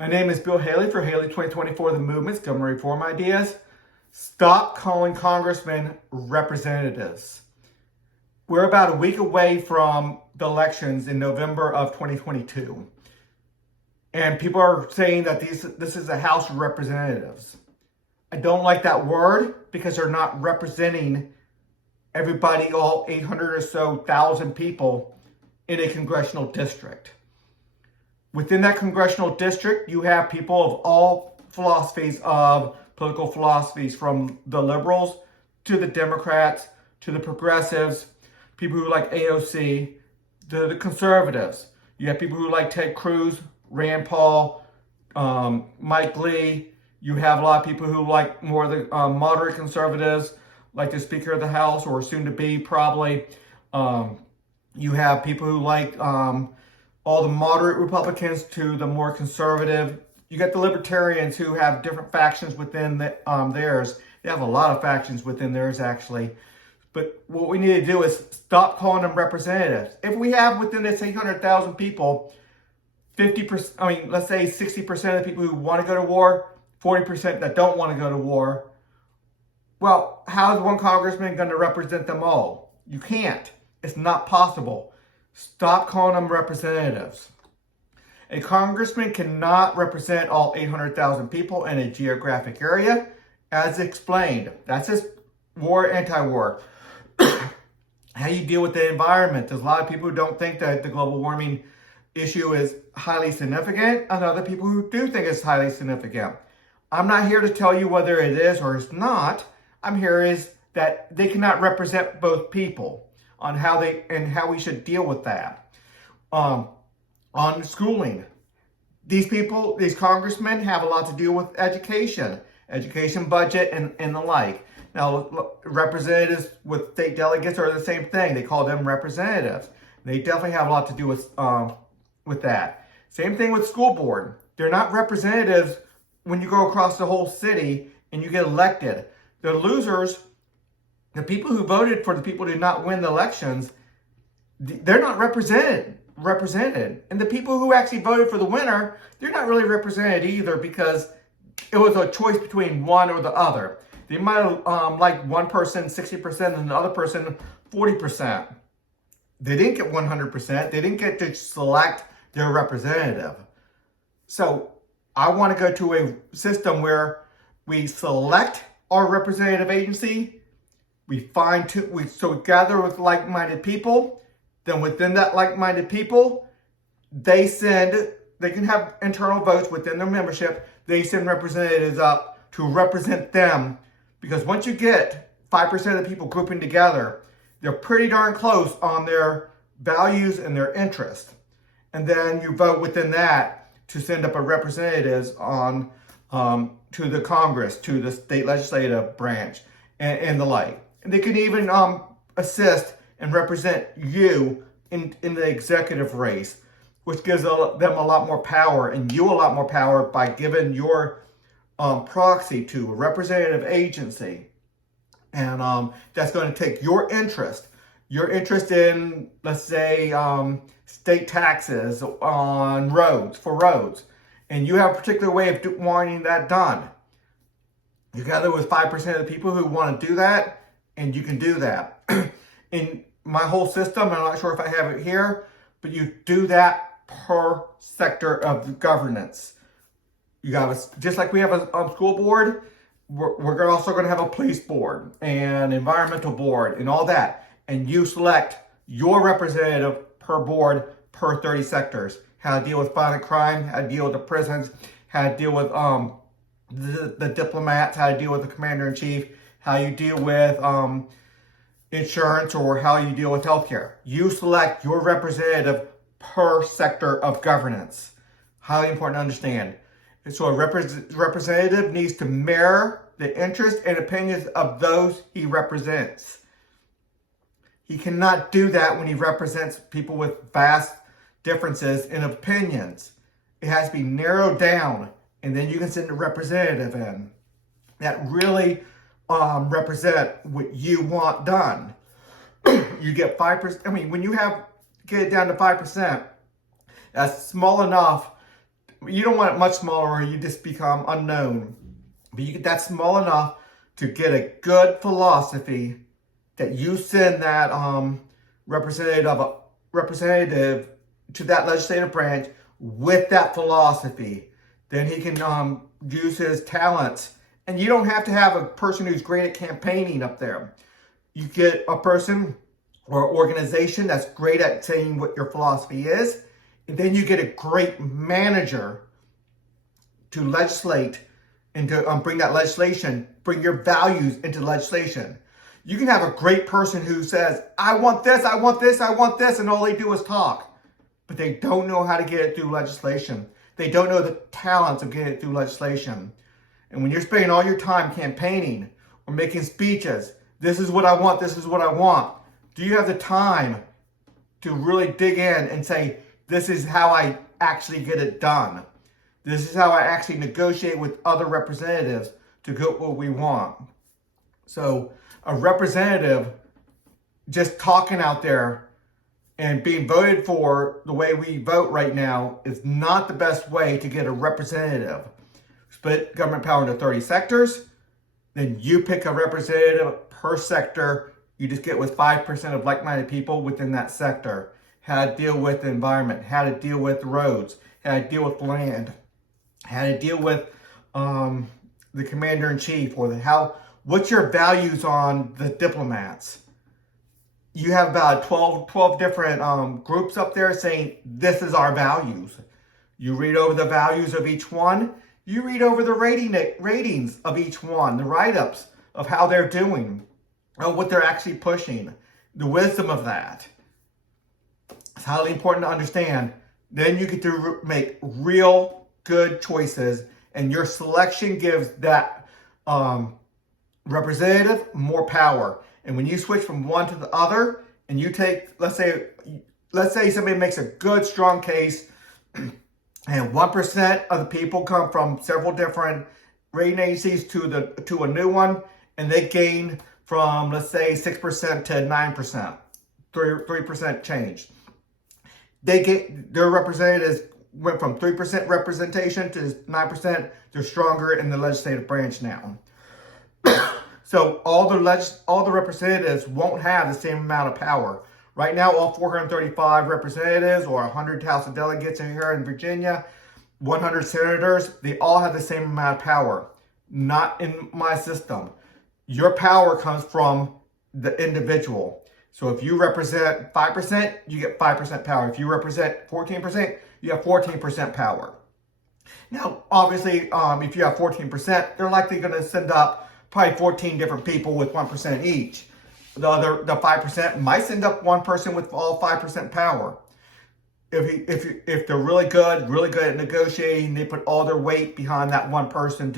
My name is Bill Haley for Haley 2024, The Movement's Government Reform Ideas. Stop calling congressmen representatives. We're about a week away from the elections in November of 2022. And people are saying that this is a House of Representatives. I don't like that word because they're not representing everybody, all 800 or so thousand people in a congressional district. Within that congressional district, you have people of all philosophies of political philosophies, from the liberals to the Democrats to the progressives, people who like AOC, the conservatives. You have people who like Ted Cruz, Rand Paul, Mike Lee. You have a lot of people who like more of the moderate conservatives, like the Speaker of the House, or soon to be probably. You have people who like all the moderate Republicans to the more conservative. You get the libertarians who have different factions within theirs. They have a lot of factions within theirs, actually. But what we need to do is stop calling them representatives. If we have within this 800,000 people, 50%, let's say 60% of the people who want to go to war, 40% that don't want to go to war, well, how is one congressman going to represent them all? You can't. It's not possible. Stop calling them representatives. A congressman cannot represent all 800,000 people in a geographic area, as explained. That's just war, anti-war. How you deal with the environment. There's a lot of people who don't think that the global warming issue is highly significant, and other people who do think it's highly significant. I'm not here to tell you whether it is or it's not. I'm here is that they cannot represent both people on how we should deal with that. On schooling, these congressmen have a lot to do with education budget, and the like. Now, representatives with state delegates are the same thing. They call them representatives. They definitely have a lot to do with that. Same thing with school board. They're not representatives when you go across the whole city and you get elected. The losers, the people who voted for the people who did not win the elections, they're not represented. And the people who actually voted for the winner, they're not really represented either, because it was a choice between one or the other. They might have liked one person 60% and the other person 40%. They didn't get 100%. They didn't get to select their representative. So I want to go to a system where we select our representative agency, we gather with like-minded people, then within that like-minded people, they can have internal votes within their membership. They send representatives up to represent them, because once you get 5% of the people grouping together, they're pretty darn close on their values and their interests. And then you vote within that to send up a representatives on to the Congress, to the state legislative branch, and the like. And they can even assist and represent you in the executive race, which gives them a lot more power, and you a lot more power by giving your proxy to a representative agency. And that's going to take your interest in, let's say, state taxes on roads, and you have a particular way of wanting that done. You gather with 5% of the people who want to do that, and you can do that. In my whole system, I'm not sure if I have it here, but you do that per sector of the governance. You got just like we have a school board, we're also going to have a police board and environmental board and all that. And you select your representative per board per 30 sectors. How to deal with violent crime, how to deal with the prisons, how to deal with the diplomats, how to deal with the commander-in-chief, how you deal with insurance, or how you deal with healthcare. You select your representative per sector of governance. Highly important to understand. And so a representative needs to mirror the interests and opinions of those he represents. He cannot do that when he represents people with vast differences in opinions. It has to be narrowed down, and then you can send a representative in that really represent what you want done. You get 5%. When you get it down to 5%, that's small enough you don't want it much smaller or you just become unknown. But you get that small enough to get a good philosophy that you send that representative to that legislative branch with that philosophy. Then he can use his talents. And you don't have to have a person who's great at campaigning up there. You get a person or organization that's great at saying what your philosophy is. And then you get a great manager to legislate and to bring that legislation, bring your values into legislation. You can have a great person who says, I want this, I want this, I want this, and all they do is talk. But they don't know how to get it through legislation. They don't know the talents of getting it through legislation. And when you're spending all your time campaigning or making speeches, this is what I want, this is what I want, do you have the time to really dig in and say, this is how I actually get it done? This is how I actually negotiate with other representatives to get what we want. So a representative just talking out there and being voted for the way we vote right now is not the best way to get a representative. Split government power into 30 sectors, then you pick a representative per sector. You just get with 5% of like-minded people within that sector. How to deal with the environment, how to deal with roads, how to deal with land, how to deal with the commander-in-chief, or what's your values on the diplomats. You have about 12 different groups up there saying, this is our values. You read over the values of each one. You read over the ratings of each one, the write-ups of how they're doing, and what they're actually pushing, the wisdom of that. It's highly important to understand. Then you get to make real good choices, and your selection gives that representative more power. And when you switch from one to the other, and you take, let's say somebody makes a good, strong case, and 1% of the people come from several different rating agencies to a new one, and they gain from, let's say, 6% to 9%, 3% change. Their representatives went from 3% representation to 9%. They're stronger in the legislative branch now. So all the representatives won't have the same amount of power. Right now, all 435 representatives or 100 House of Delegates in here in Virginia, 100 senators, they all have the same amount of power. Not in my system. Your power comes from the individual. So if you represent 5%, you get 5% power. If you represent 14%, you have 14% power. Now, obviously, if you have 14%, they're likely going to send up probably 14 different people with 1% each. The 5% might send up one person with all 5% power. If they're really good at negotiating, they put all their weight behind that one person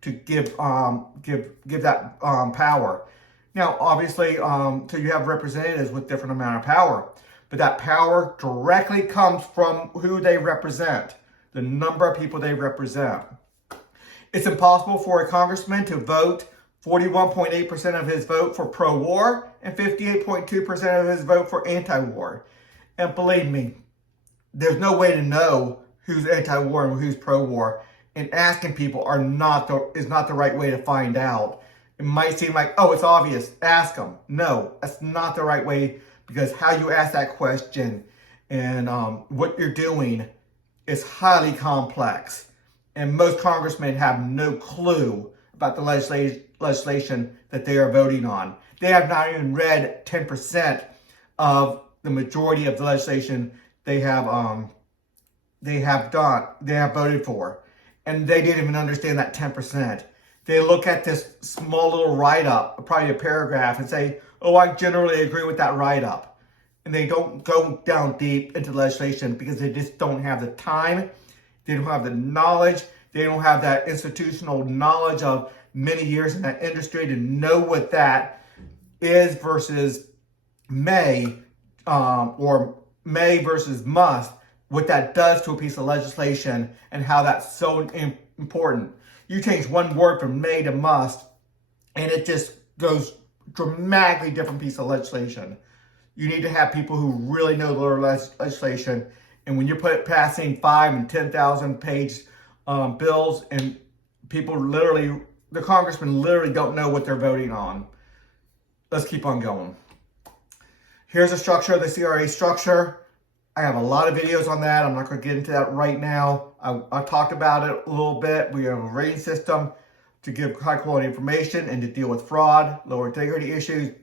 to give that power. Now, obviously, so you have representatives with different amount of power, but that power directly comes from who they represent, the number of people they represent. It's impossible for a congressman to vote 41.8% of his vote for pro-war and 58.2% of his vote for anti-war. And believe me, there's no way to know who's anti-war and who's pro-war. And asking people is not the right way to find out. It might seem like, oh, it's obvious, ask them. No, that's not the right way, because how you ask that question and what you're doing is highly complex. And most congressmen have no clue about the legislation that they are voting on. They have not even read 10% of the majority of the legislation they have voted for. And they didn't even understand that 10%. They look at this small little write-up, probably a paragraph, and say, oh, I generally agree with that write-up. And they don't go down deep into legislation because they just don't have the time. They don't have the knowledge. They don't have that institutional knowledge of many years in that industry to know what that is versus may, or may versus must, what that does to a piece of legislation and how that's so important. You change one word from may to must, and it just goes dramatically different piece of legislation. You need to have people who really know their legislation And when you're passing 5 and 10,000 page bills, and people literally, the congressmen literally don't know what they're voting on. Let's keep on going. Here's a structure of the CRA structure. I have a lot of videos on that. I'm not going to get into that right now. I talked about it a little bit. We have a rating system to give high quality information and to deal with fraud, lower integrity issues.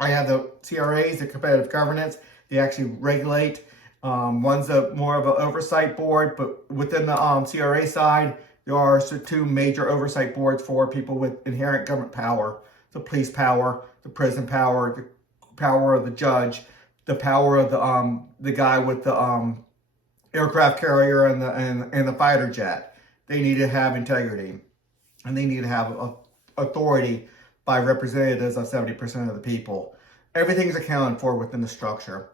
I have the CRAs, the competitive governance. They actually regulate. One's more of an oversight board, but within the CRA side, there are two major oversight boards for people with inherent government power: the police power, the prison power, the power of the judge, the power of the guy with the aircraft carrier and the fighter jet. They need to have integrity, and they need to have authority by representatives of 70% of the people. Everything's accounted for within the structure.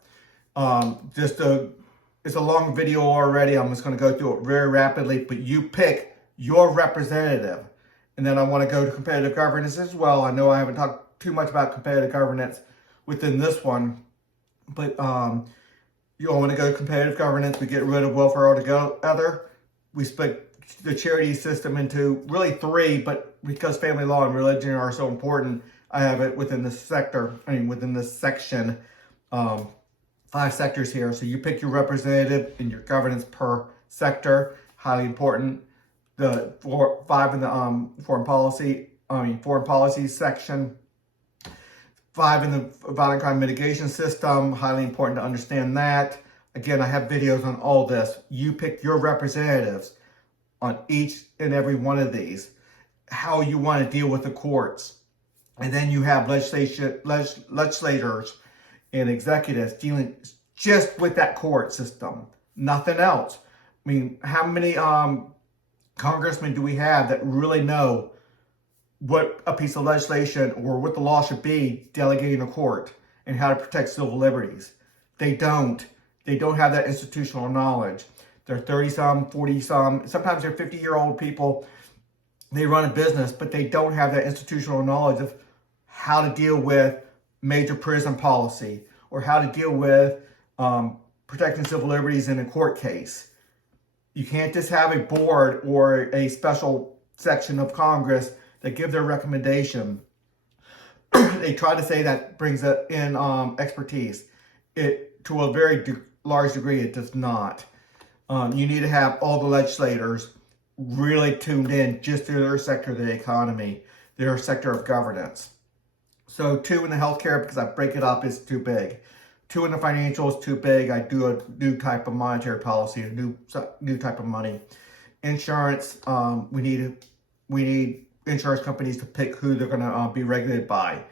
It's a long video already. I'm just going to go through it very rapidly, but you pick your representative. And then I want to go to competitive governance as well. I know I haven't talked too much about competitive governance within this one, but you want to go to competitive governance. We get rid of welfare altogether. We split the charity system into really 3, but because family law and religion are so important, I have it within this sector, within this section, 5 sectors here. So you pick your representative in your governance per sector, highly important. The 5 in the foreign policy section, 5 in the violent crime mitigation system, highly important to understand that. Again, I have videos on all this. You pick your representatives on each and every one of these, how you want to deal with the courts. And then you have legislators and executives dealing just with that court system, nothing else. I mean, how many congressmen do we have that really know what a piece of legislation or what the law should be delegating a court and how to protect civil liberties? They don't. They don't have that institutional knowledge. They're 30-some, 40-some, sometimes they're 50-year-old people. They run a business, but they don't have that institutional knowledge of how to deal with major prison policy or how to deal with protecting civil liberties in a court case. You can't just have a board or a special section of Congress that give their recommendation. They try to say that brings in expertise. It, to a very large degree, it does not. You need to have all the legislators really tuned in just to their sector of the economy, their sector of governance. So 2 in the healthcare, because I break it up, is too big. 2 in the financial is too big. I do a new type of monetary policy, a new type of money. Insurance, we need insurance companies to pick who they're going to be regulated by.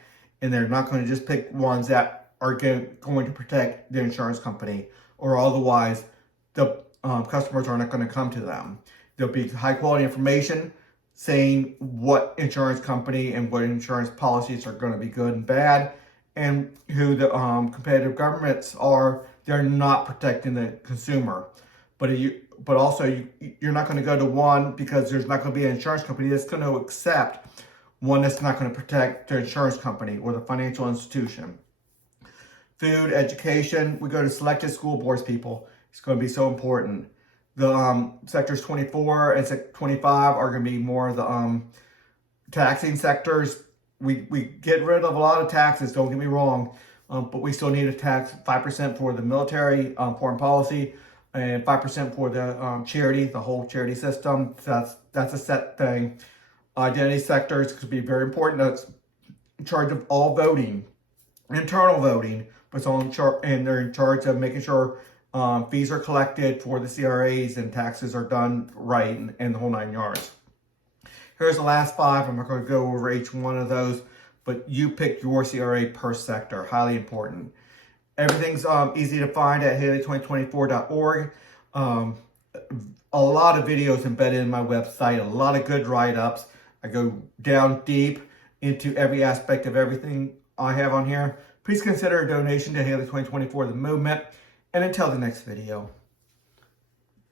And they're not going to just pick ones that are going to protect the insurance company, or otherwise the customers are not going to come to them. There'll be high quality information saying what insurance company and what insurance policies are going to be good and bad, and who the competitive governments are. They're not protecting the consumer. But also you're not going to go to one because there's not going to be an insurance company that's going to accept one that's not going to protect the insurance company or the financial institution. Food, education, we go to selected school boards, people. It's going to be so important. The sectors 24 and 25 are going to be more of the taxing sectors. We get rid of a lot of taxes, don't get me wrong, but we still need to tax 5% for the military, foreign policy, and 5% for the charity, the whole charity system. So that's a set thing. Identity sectors could be very important. That's in charge of all voting, internal voting, but it's all and they're in charge of making sure fees are collected for the CRAs and taxes are done right and the whole 9 yards. Here's the last 5. I'm not going to go over each one of those, but you pick your CRA per sector. Highly important. Everything's easy to find at Haley2024.org. A lot of videos embedded in my website, a lot of good write-ups. I go down deep into every aspect of everything I have on here. Please consider a donation to Haley2024, the movement. And until the next video.